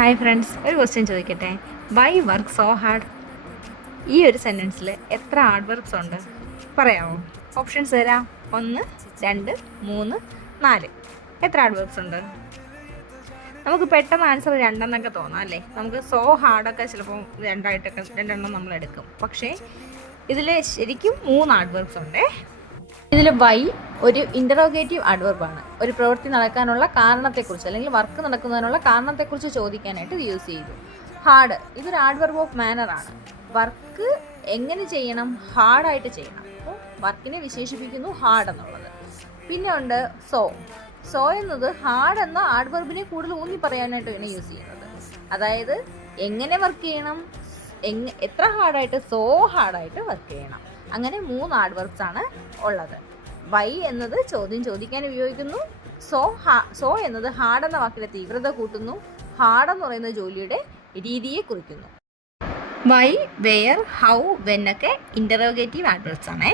Hi friends, ഒരു question ചോദിക്കട്ടെ. Why work so hard? ഈ ഒരു സെൻറ്റൻസിൽ എത്ര ഹാർഡ് വർക്ക്സ് ഉണ്ട് പറയാമോ? ഓപ്ഷൻസ് തരാം. 1, 2, 3, 4. എത്ര ഹാർഡ് വർക്ക്സ് ഉണ്ട്? നമുക്ക് പെട്ടെന്ന് ആൻസർ 2 എന്നൊക്കെ തോന്നാം അല്ലേ? നമുക്ക് സോ ഹാർഡൊക്കെ ചിലപ്പോൾ രണ്ടെണ്ണം നമ്മൾ എടുക്കും. പക്ഷേ ഇതിൽ ശരിക്കും 3 ഹാർഡ് വർക്ക്സ് ഉണ്ട്. ഇതിൽ വൈ ഒരു ഇൻ്ററോഗേറ്റീവ് അഡ്വർബാണ്. ഒരു പ്രവൃത്തി നടക്കാനുള്ള കാരണത്തെക്കുറിച്ച് അല്ലെങ്കിൽ വർക്ക് നടക്കുന്നതിനുള്ള കാരണത്തെക്കുറിച്ച് ചോദിക്കാനായിട്ട് ഇത് യൂസ് ചെയ്തു. ഹാർഡ് ഇതൊരു അഡ്വർബ് ഓഫ് മാനർ ആണ്. വർക്ക് എങ്ങനെ ചെയ്യണം? ഹാർഡായിട്ട് ചെയ്യണം. അപ്പോൾ വർക്കിനെ വിശേഷിപ്പിക്കുന്നു ഹാർഡ് എന്നുള്ളത്. പിന്നെ ഉണ്ട് സോ എന്നത് ഹാർഡ് എന്ന അഡ്വർബിനെ കൂടുതൽ ഊന്നി പറയാനായിട്ടാണ് യൂസ് ചെയ്യുന്നത്. അതായത് എങ്ങനെ വർക്ക് ചെയ്യണം, എത്ര ഹാർഡായിട്ട്, സോ ഹാർഡായിട്ട് വർക്ക് ചെയ്യണം. അങ്ങനെ 3 അഡ്വർബ്സ് ആണ് ഉള്ളത്. വൈ എന്നത് ചോദ്യം ചോദിക്കാൻ ഉപയോഗിക്കുന്നു. സോ എന്നത് ഹാർഡ് എന്ന വാക്കിലെ തീവ്രത കൂട്ടുന്നു. ഹാർഡ് എന്ന് പറയുന്ന ജോലിയുടെ രീതിയെ കുറിക്കുന്നു. വൈ, വെയർ, ഹൗ, വെൻ ഒക്കെ ഇൻ്ററോഗേറ്റീവ് അഡ്വർബ്സ് ആണേ.